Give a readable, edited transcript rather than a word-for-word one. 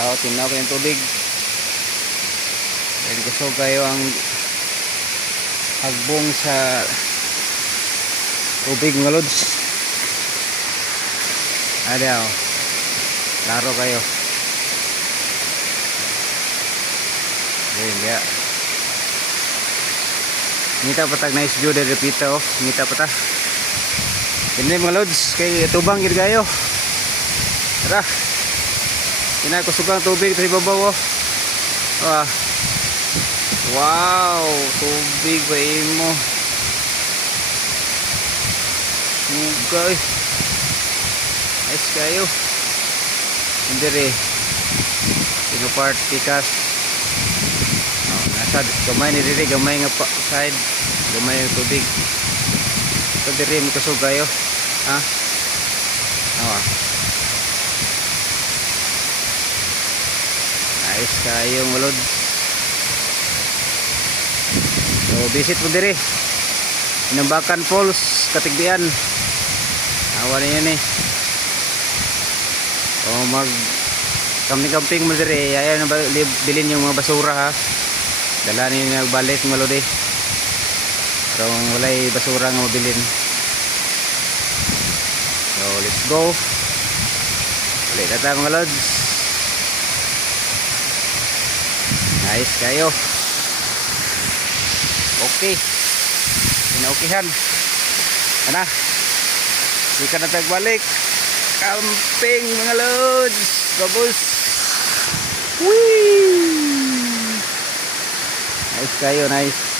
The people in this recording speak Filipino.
So, tinaw ko yung tubig. Then gusto kayo ang hagbong sa tubig mga lods. Ada oh. Laro kayo. Ayun ya. Ngita pa tag nice view dari pita oh. Ngita pa ta. Ini mga lods kay tubang gid kayo. Tara. Kina ko sugang tubig sa ibabaw oh. Ah. Wow, tubig ba imo? Sugay. Nice kayo. Hindi ino part pikas. Oh, nasa gamay ni diri, gamay nga side, gamay ang tubig. Ito diri mo kasugayo. Ha? Oh. Nice kayo mulod. So visit mo diri. Inambakan Falls, Katigbian. Awa niyo ni. O mag camping mo diri, ayaw na bilhin yung mga basura ha. Dala niyo nagbalik malodi. Pero walay basura nga mabilin. So let's go. Ulit na tayo mga lods. Nice kayo. Okay. Pinaokihan. Ano? Hindi ka na tagbalik. Camping mga lods. Babos. Whee! Nice kayo, nice.